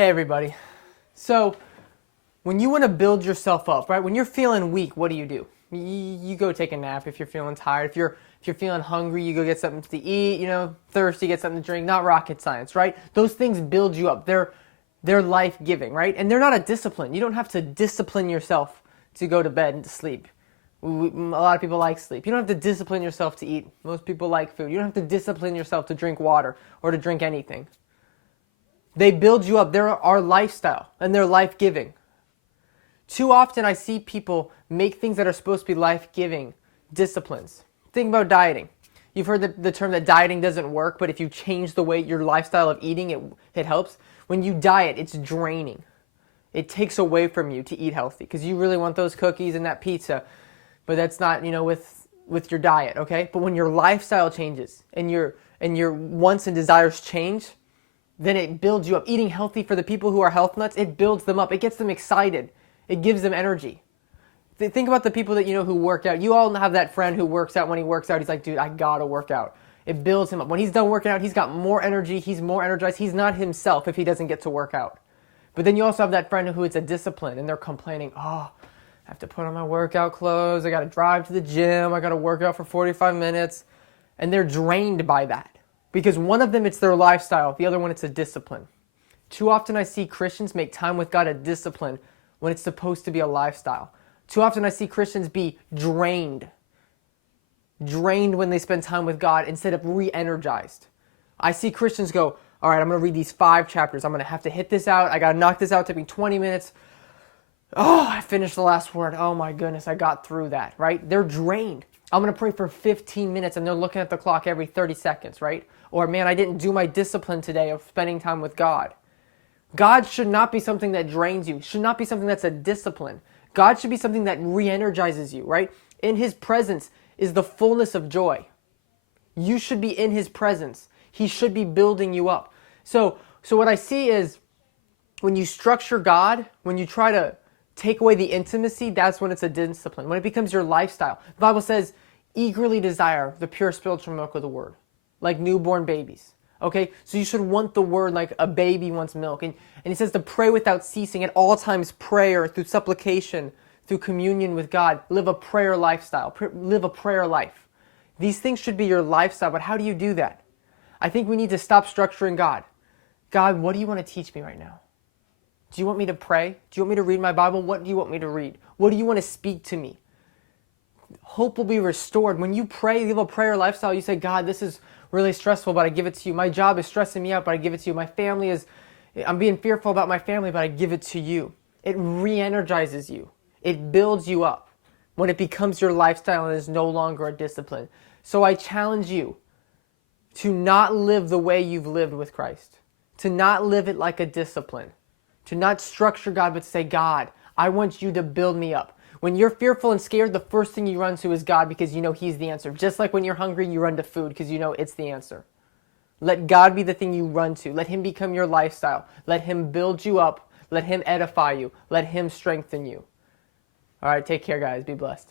Hey everybody. So when you want to build yourself up, right? When you're feeling weak, what do? You go take a nap if you're feeling tired. If you're feeling hungry, you go get something to eat, thirsty, get something to drink. Not rocket science, right? Those things build you up. They're life-giving, right? And they're not a discipline. You don't have to discipline yourself to go to bed and to sleep. A lot of people like sleep. You don't have to discipline yourself to eat. Most people like food. You don't have to discipline yourself to drink water or to drink anything. They build you up. They're our lifestyle, and they're life-giving. Too often I see people make things that are supposed to be life-giving disciplines. Think about dieting. You've heard the term that dieting doesn't work, but if you change the way your lifestyle of eating, it helps. When you diet, it's draining. It takes away from you to eat healthy because you really want those cookies and that pizza, but that's not, with your diet, okay? But when your lifestyle changes and your wants and desires change, then it builds you up. Eating healthy for the people who are health nuts, it builds them up. It gets them excited. It gives them energy. Think about the people that who work out. You all have that friend who works out. When he works out, he's like, dude, I gotta work out. It builds him up. When he's done working out, he's got more energy. He's more energized. He's not himself if he doesn't get to work out. But then you also have that friend who it's a discipline and they're complaining, oh, I have to put on my workout clothes. I gotta drive to the gym. I gotta work out for 45 minutes. And they're drained by that. Because one of them, it's their lifestyle. The other one, it's a discipline. Too often I see Christians make time with God a discipline when it's supposed to be a lifestyle. Too often I see Christians be drained when they spend time with God instead of re-energized. I see Christians go, all right, I'm going to read these 5 chapters. I'm going to have to hit this out. I got to knock this out. It took me 20 minutes. Oh, I finished the last word. Oh my goodness, I got through that, right? They're drained. I'm going to pray for 15 minutes and they're looking at the clock every 30 seconds, right? Or, man, I didn't do my discipline today of spending time with God. God should not be something that drains you. Should not be something that's a discipline. God should be something that re-energizes you, right? In His presence is the fullness of joy. You should be in His presence. He should be building you up. So what I see is when you structure God, when you try to take away the intimacy, that's when it's a discipline. When it becomes your lifestyle. The Bible says, eagerly desire the pure spiritual milk of the Word, like newborn babies. Okay, so you should want the Word like a baby wants milk. And He says to pray without ceasing, at all times prayer, through supplication, through communion with God. Live a prayer lifestyle. Live a prayer life. These things should be your lifestyle, but how do you do that? I think we need to stop structuring God. God, what do you want to teach me right now? Do you want me to pray? Do you want me to read my Bible? What do you want me to read? What do you want to speak to me? Hope will be restored. When you pray, you live a prayer lifestyle, you say, God, this is really stressful, but I give it to you. My job is stressing me out, but I give it to you. My family I'm being fearful about my family, but I give it to you. It re-energizes you. It builds you up when it becomes your lifestyle and is no longer a discipline. So I challenge you to not live the way you've lived with Christ, to not live it like a discipline, to not structure God, but to say, God, I want you to build me up. When you're fearful and scared, the first thing you run to is God because you know He's the answer. Just like when you're hungry, you run to food because you know it's the answer. Let God be the thing you run to. Let Him become your lifestyle. Let Him build you up. Let Him edify you. Let Him strengthen you. All right, take care, guys. Be blessed.